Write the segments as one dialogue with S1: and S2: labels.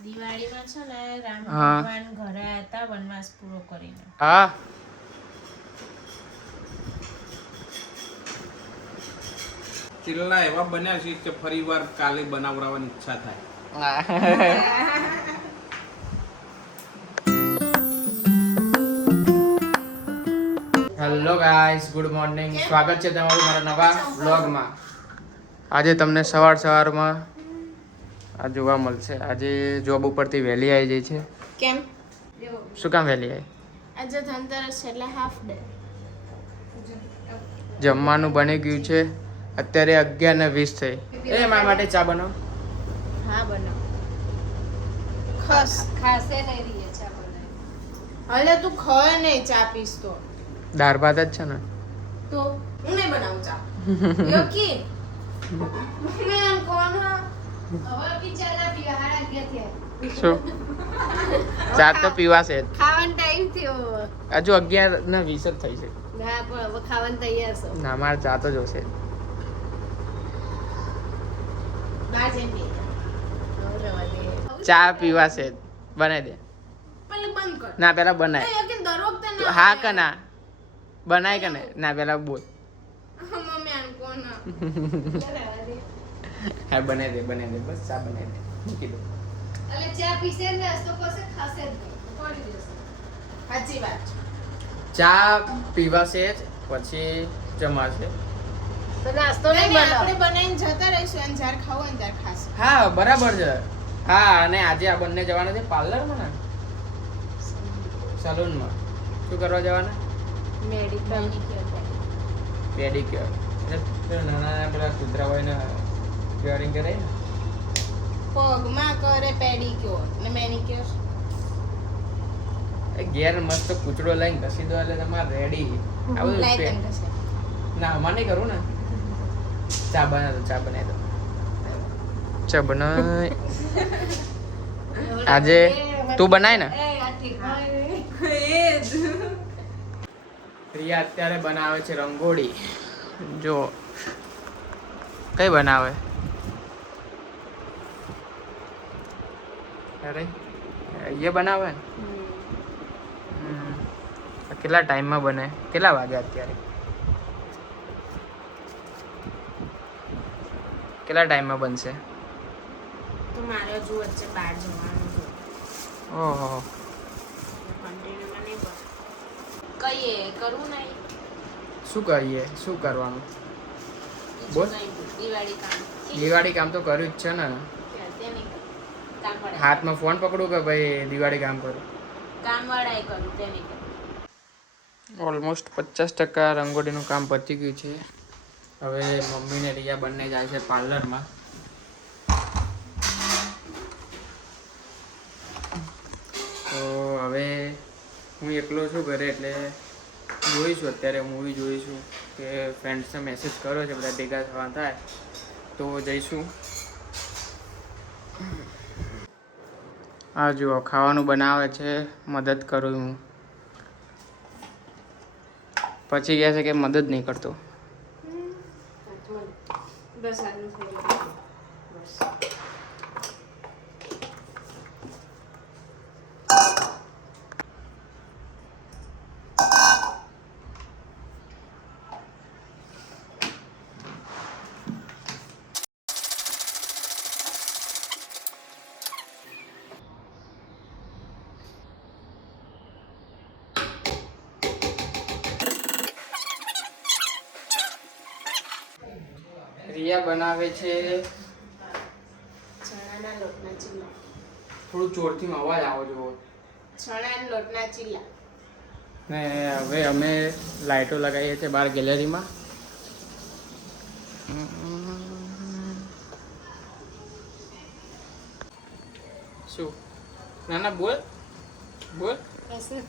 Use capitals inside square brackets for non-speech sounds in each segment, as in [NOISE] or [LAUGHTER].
S1: દિવાળીમાં છે ને રામ
S2: હા.
S1: ભગવાન ઘરે આવ્યા હતા વનવાસ પૂરો કરીને.
S2: હા.
S3: ચિલ્લા એવા બન્યા છે કે ફરી વાર કાલે બનાવડાવવાની ઈચ્છા થાય.
S2: હેલો ગાઈસ ગુડ મોર્નિંગ સ્વાગત છે તમારું મારા નવા બ્લોગમાં આજે તમને સવાર સવારમાં આ જોવા મળશે. આજે જોબ ઉપરથી વહેલી આવી જાય છે.
S1: કેમ?
S2: શું કામ વહેલી આવી
S1: આજે ધનતેરસ એટલે હાફ ડે
S2: જમવાનું બની ગયું છે. અત્યારે અગિયાર ને વીસ થઈ. એ મારા માટે ચા બનાવો.
S1: હા બનાવ. ખસ.
S4: ખાસે નહીં રહીએ ચા આપણે
S1: હલે તું ખર નહીં ચા પીસ તો.
S2: દાળ ભાત જ છે ને?
S1: તો હું નહીં બનાવું ચા? યોકી? મેં કોણ
S4: હવે
S2: ચા તો પીવાશે. જ
S4: ખાવાનો ટાઈમ થયો.
S2: હજુ અગિયાર ના વીસ જ થઈ છે.
S4: ના પણ હવે ખાવાનું તૈયાર છે.
S2: ના મારે ચા તો જોશે. ચા પીવાશે. જ બનાવી દે.
S1: પેલે બંધ કર.
S2: ના પેલા બનાય.
S1: એ યોકી દર વખતે
S2: તું
S1: ના
S2: હા કે ના? બનાય કે ને? ના પેલા બોલ.
S1: મમ્મી આમ કોણ [LAUGHS]
S2: હા બનાવી દે બનાવી દે બસ ચા બનાવી દે. મૂકી દો
S4: એટલે ચા પીશે ને તો પછી ખાશે પડી જશે.
S1: સાચી વાત.
S2: ચા પીવાશે જ પછી જમાશે.
S4: તો નાસ્તો નહીં
S1: નહીં, આપણે બનાવીને જતા રહીશું અને જ્યારે ખાવું હોય ત્યારે ખાશું.
S2: હા બરાબર છે. હા અને આજે આ બંને જવાના છે પાર્લરમાં ને? સલૂનમાં. શું કરવા જવાના?
S4: મેડિકલ.
S2: પેડિક્યોર એટલે નાના નાના પેલા કૂતરા હોય ને ક્યોરિંગ કરે? ને
S1: પગમાં કરે પેડિક્યોર ને મેનિક્યોર
S2: ઘેર મસ્ત કૂચડો લઈને ઘસી દો એટલે તમારે રેડી આ બધું
S1: લાઈ
S2: પે-
S1: તને કશે
S2: ના અમારે નહીં કરું ને. ચા બનાવી દો ચા બનાય દો ચા બનાય આજે તું બનાય ને?
S4: એ
S2: રિયા અત્યારે બનાવે છે રંગોળી. જો કઈ બનાવે? અરે એ બનાવે ને? હમ. કેટલા ટાઈમમાં બને કેટલા વાગ્યા અત્યારે? કેટલા ટાઈમમાં બનશે?
S1: તો મારે હજુ વચ્ચે બહાર જવાનું છે
S2: ઓહો.
S1: કહીએ કરવું નહીં.
S2: શું કરીએ શું કરવાનું? બોલ.
S1: દિવાળી કામ.
S2: દિવાળી કામ તો કર્યું જ છે ને
S1: ત્યાં તે નહીં કરું. કામ વાળા
S2: હાથમાં ફોન પકડું કે ભાઈ દિવાળી કામ કરું
S1: કરું
S2: ઓલમોસ્ટ પચાસ ટકા રંગોળીનું કામ પતી ગયું છે. હવે મમ્મી ને રિયા બંને જાય છે પાર્લરમાં. તો હવે હું એકલો છું ઘરે એટલે જોઈશું અત્યારે મૂવી જોઈશું કે ફ્રેન્ડ્સને મેસેજ કર્યો છે બધા ભેગા થવા થાય તો જઈશું. હા જુઓ, ખાવાનું બનાવે છે, મદદ કરું હું પછી કહે છે કે મદદ નહીં કરતો.
S1: બસ
S2: રિયા બનાવે છે.
S1: ચણાના લોટના ચીલા.
S2: થોડું જોરથી અવાજ આવો જોવો
S1: ચણાના લોટના ચીલા.
S2: ને હવે અમે લાઇટો લગાવીએ છીએ બહાર ગેલેરીમાં. શું? ના ના બોલ. બોલ શું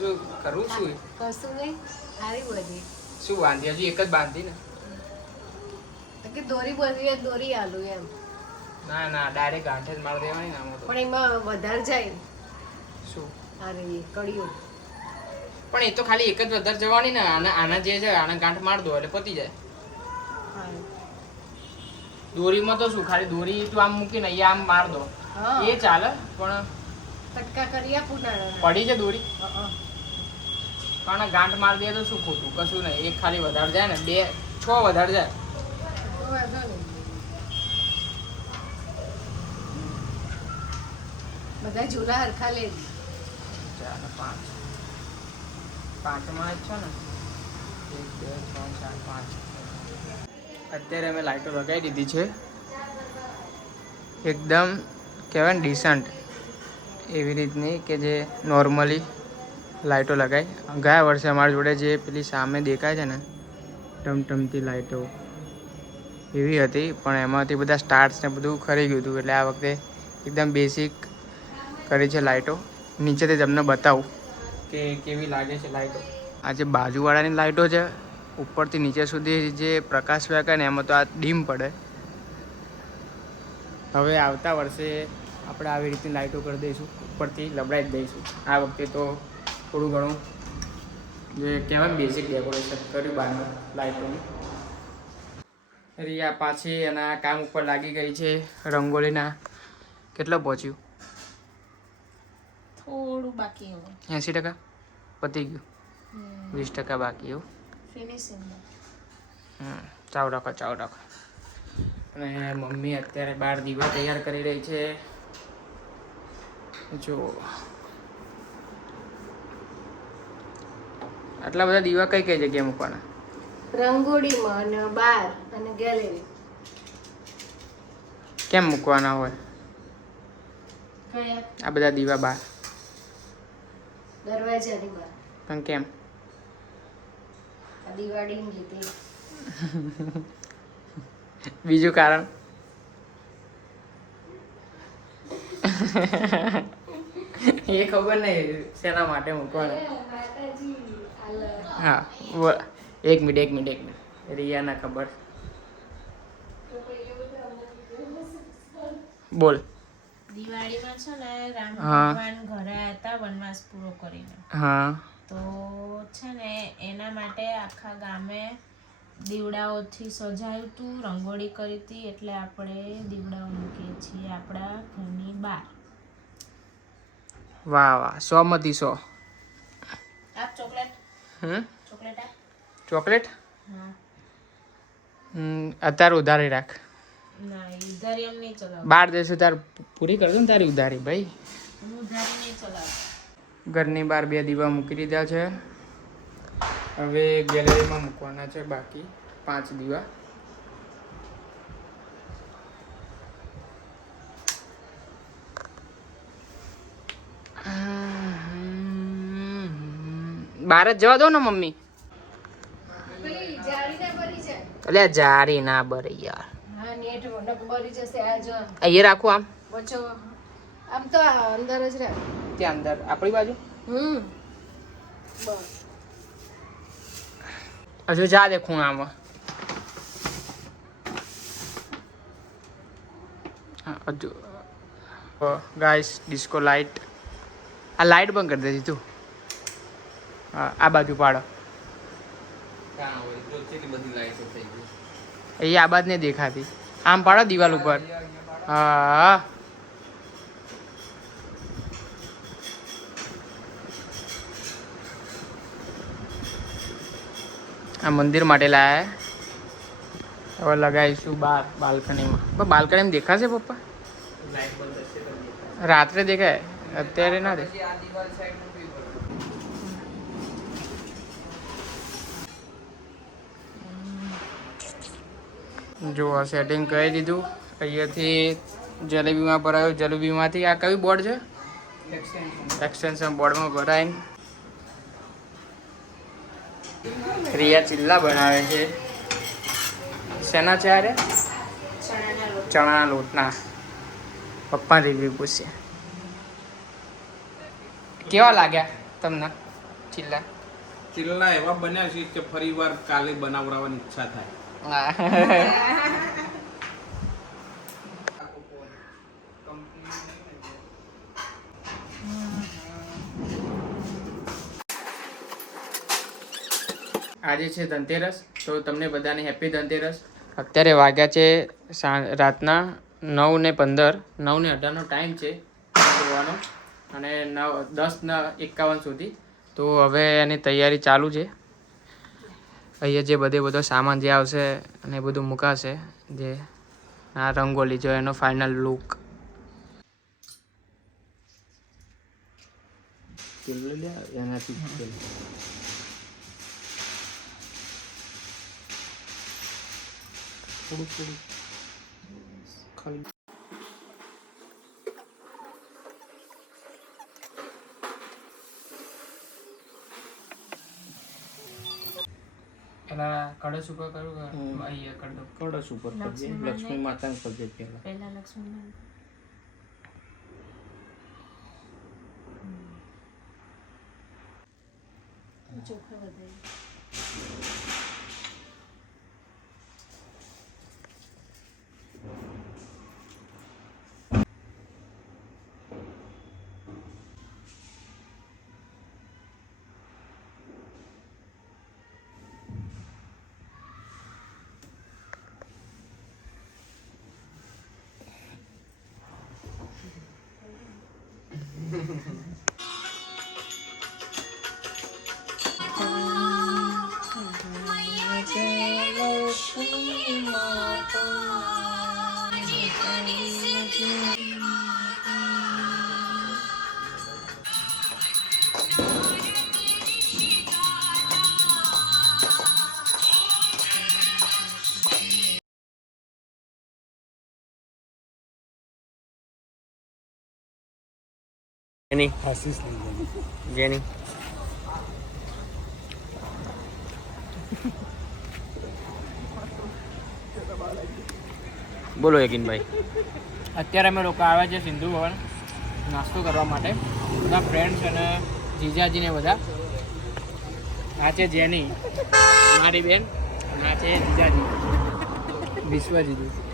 S2: શું કરવું છું?
S4: કશું નહીં. સારી બધી
S2: શું બાંધી હજુ એક જ બાંધી ને
S4: તો કે દોરી હોય દોરી આલું એમ.
S2: ના ના ડાયરેક્ટ ગાંઠે જ મારી દેવાની ને આમાં તો.
S4: પણ એમાં વધારે જાય.
S2: શું?
S4: અરે કડિયો
S2: પણ એ તો ખાલી એક જ વધારે જવાની ને આના આના જે છે આના ગાંઠ માર દો એટલે પતી જાય. દોરીમાં તો શું ખાલી દોરી તું આમ મૂકીને અહીંયા આમ માર દો. એ ચાલે પણ
S4: કટકા કરી આપું નાના
S2: પડી છે દોરી? પણ ગાંઠ માર દે તો શું ખોટું? કશું નહીં. એક ખાલી વધારે જાય ને બે છ વધારે જાય.
S4: બધા ઝૂલા હરખા લે.
S2: ચાલો પાંચ. પાંચમાં છો ને? એક, બે, ત્રણ, ચાર, પાંચ. અત્યારે અમે લાઈટો લગાવી દીધી છે. એકદમ કહેવાય ને ડિસન્ટ એવી રીતની કે જે નોર્મલી લાઈટો લગાવી ગયા વર્ષે અમારી જોડે જે પેલી સામે દેખાય છે ને, ટમટમતી લાઈટો એવી હતી, પણ એમાંથી બધા સ્ટાર્સ ને બધું ખરી ગયું હતું. એટલે આ વખતે એકદમ બેસિક કરી છે લાઇટો નીચેથી તમને બતાવું કે કેવી લાગે છે લાઇટો આ જે બાજુવાળાની લાઇટો છે, ઉપરથી નીચે સુધી જે પ્રકાશ ફેંકે ને એમાં તો આ ડીમ પડે. હવે આવતા વર્ષે આપણે આવી રીતની લાઇટો કરી દઈશું, ઉપરથી લબડાઈ જ દઈશું. આ વખતે તો થોડું ઘણું જે કહેવાય બેઝિક ડેકોરેશન કર્યું બહારનું લાઈટોનું. રિયા પાછી એના કામ ઉપર લાગી ગઈ છે. રંગોળીના કેટલા પહોંચ્યું?
S1: થોડું બાકી એવું
S2: એંસી ટકા? પતી ગયું? વીસ ટકા બાકી એવું?
S1: ફિનિશિંગ
S2: હમ. ચાવ રાખો ચાવ રાખો. અને મમ્મી અત્યારે બાર દીવા તૈયાર કરી રહી છે. જો. આટલા બધા દીવા કઈ કઈ જગ્યાએ મૂકવાના?
S4: રંગોળીમાં અને બાર. અને ગેલેરી
S2: કેમ મૂકવાના હોય?
S4: કયા?
S2: આ બધા દીવા બાર.
S4: દરવાજાની બહાર
S2: પણ કેમ?
S4: આ દિવાળીની લીધે
S2: બીજું કારણ? એ ખબર નહીં શેના માટે મૂકવાના? હા એક મિનિટ એક મિનિટ એક મિનિટ. રિયાના ખબર. બોલ.
S1: દિવાળીમાં છે ને રામ. ભગવાન ઘરે હતા વનવાસ પૂરો કરીને.
S2: હા.
S1: તો છે ને એના માટે આખા ગામે દીવડાઓથી સજાયું હતું રંગોળી કરી હતી એટલે આપણે દીવડાઓ મૂકીએ છીએ આપણા ઘરની બહાર.
S2: વાહ વાહ. સો માંથી સો.
S1: આપ ચોકલેટ?
S2: હમ?
S1: Chocolate
S2: chocolate? હમ, અત્યારે ઉધારી રાખ.
S1: ના ઉધારી એમ નહીં ચલાવ
S2: બાર દેશું તાર પૂરી કરજો ને તારી ઉધારી ભાઈ.
S1: હું ઉધારી નહીં ચલાવ
S2: ઘરની બહાર બે દીવા મૂકી દીધા છે. હવે ગેલેરીમાં મૂકવાના છે બાકી પાંચ દીવા. બહાર જ જવા દો ને મમ્મી.
S4: અલ્યા
S2: એટલે જારી ના બરી યાર. અહીંયા રાખું આમ.
S4: આમ તો અંદર જ રહે.
S2: ત્યાં અંદર. આપણી બાજુ?
S4: હમ. બસ.
S2: હજુ જા દે ખૂણામાં હજુ ગાઈસ ડિસ્કો લાઇટ આ લાઇટ બંધ કરી દેતી તું. આ બાજુ પાડો. એ આ બાજ નહીં દેખાતી. આમ પાડો દિવાલ ઉપર. હા. આ મંદિર માટે લાયા હવે લગાવીશું બાર બાલ્કનીમાં. બાલ્કનીમાં દેખાશે પપ્પા? રાત્રે દેખાય. અત્યારે ના દેખાય જો આ સેટિંગ કરી દીધું. અહીંયાથી જલેબીમાં ભરાયું. જલેબીમાંથી આ કયું બોર્ડ છે? એક્સટેન્શન બોર્ડમાં ભરાઈને. રિયા ચિલ્લા બનાવે છે. શેના છે અરે
S1: ચણાના
S2: લોટના. પપ્પા રિવ્યુ પૂછશે. કેવા લાગ્યા તમને ચિલ્લા?
S3: ચિલ્લા એવા બન્યા છે કે ફરી વાર કાલે બનાવડાવવાની ઈચ્છા થાય. [LAUGHS]
S2: આજે છે ધનતેરસ તો તમને બધાને હેપી ધનતેરસ. અત્યારે વાગ્યા છે રાતના નવ ને પંદર. નવ ને અઢારનો ટાઈમ છે જોવાનો. અને નવ દસ ને એકાવન સુધી. તો હવે એની તૈયારી ચાલુ છે. અહીંયા જે બધે બધો સામાન જે આવશે અને એ બધું મુકાશે, જે આ રંગોલી જો એનો ફાઇનલ લુક
S3: થોડુંક થોડુંક. ખાલી
S2: પેલા કળશ ઉપર કરું કે
S3: હમ.
S2: અહીંયા કરી દઉં
S3: કળશ ઉપર કરજે
S1: લક્ષ્મી
S3: લક્ષ્મી માતાને કરજે પહેલા
S1: પહેલા લક્ષ્મી ચોખા વધારે
S2: જેની? જેની? બોલો યકીનભાઈ. અત્યારે અમે લોકો આવ્યા છે સિંધુ ભવન નાસ્તો કરવા માટે. બધા ફ્રેન્ડ્સ અને જીજાજીને બધા. આ છે જેની મારી બેન અને આ છે જીજાજી. વિશ્વજીજી